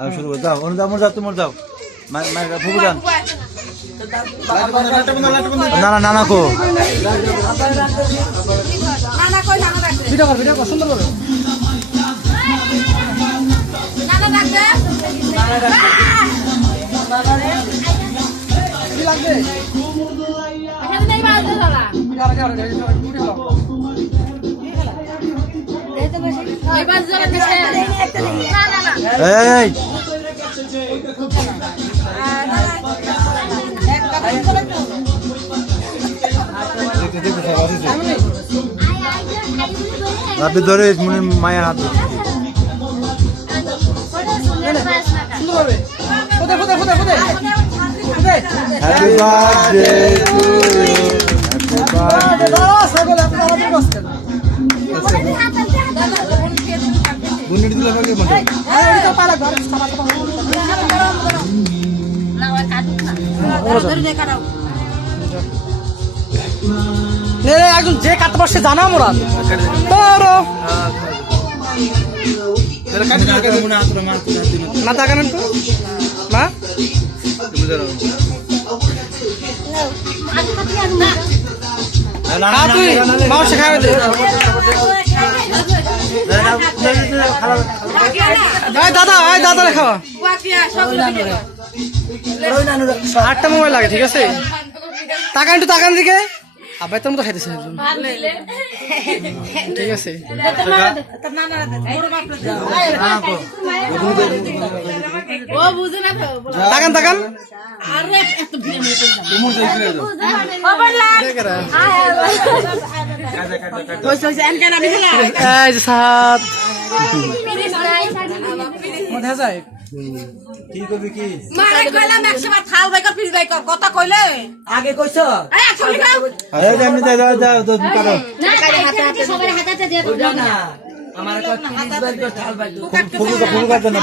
আমি শুরু করে যাও অনু যাও মোর যাও তোমার যাও ফুবু যান না না নানা কো ভিডিও কর সুন্দর করে কি লাগবে এই আপনি ধরে মনে মায়া হাত হ্যাপি বার্থডে টু বুনির দিলে ভাগে মনে একজন যে কাটতে পারছে জানা মোরা না তাকান তো না তুই মাও শেখাবে দাদা রেখা 8টা মোবাইল লাগে ঠিক আছে তাকান দিকে আবার তোর মতো খাইতেছে ঠিক আছে তাকান কি করবি কি মারে কইলাম 100 বার থাল বাইকর ফ্রিজ বাইকর কথা কইলে আগে কইছো এই 100 টাকা আরে এমনি যাও তো কারো না সবার হাতে দিয়ে না আমার একটা ফ্রিজ বাইকর থাল বাইকর ফুল কাটতে না